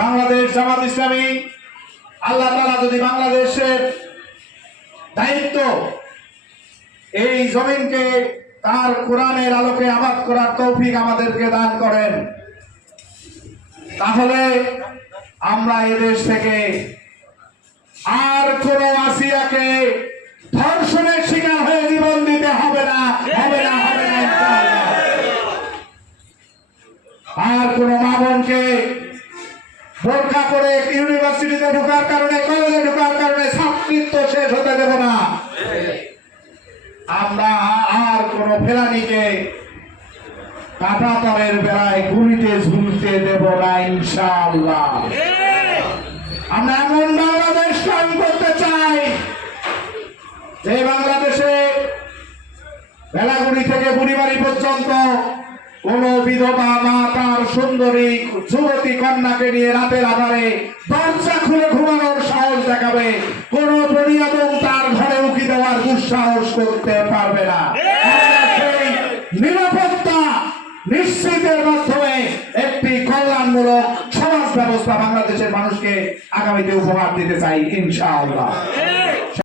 বাংলাদেশ জামাত ইসলামী আল্লাহ তাআলা যদি বাংলাদেশের দায়িত্ব এই জমিনকে তার কোরআনের আলোকে আবাদ করার তৌফিক আমাদেরকে দান করেন, তাহলে আমরা এদেশ থেকে আর কোন আসিয়াকে ধর্ষণের শিকার হয়ে জীবন দিতে হবে না, হবে না, হবে না ইনশাআল্লাহ। আর কোন মা বোনকে বোরকা করে ইউনিভার্সিটিতে ঢোকার কারণে, কলেজে ঢোকার কারণে ছাত্রীত্ব শেষ হতে দেব না। আমরা আর কোন ফেলানিকে কাঁটাতারের বেলায় গুলিতে ঝুলতে দেব না ইনশাআল্লাহ। আমরা এমন বাংলাদেশ কায়েম করতে চাই যে বাংলাদেশে বেলাগুড়ি থেকে বুড়িবাড়ি পর্যন্ত কোন বিধবা মা তার সুন্দরী যুবতী কন্যাকে নিয়ে রাতের আধারে দরজা খুলে ঘুমানোর সাহস দেখাবে, কোন বনিয়াদম তার ঘরে উকি দেওয়ার দুঃসাহস করতে পারবে না। সেই নিরাপত্তা নিশ্চিতের মাধ্যমে একটি কল্যাণমূলক সমাজ ব্যবস্থা বাংলাদেশের মানুষকে আগামীতে উপহার দিতে চাই ইনশাআল্লাহ।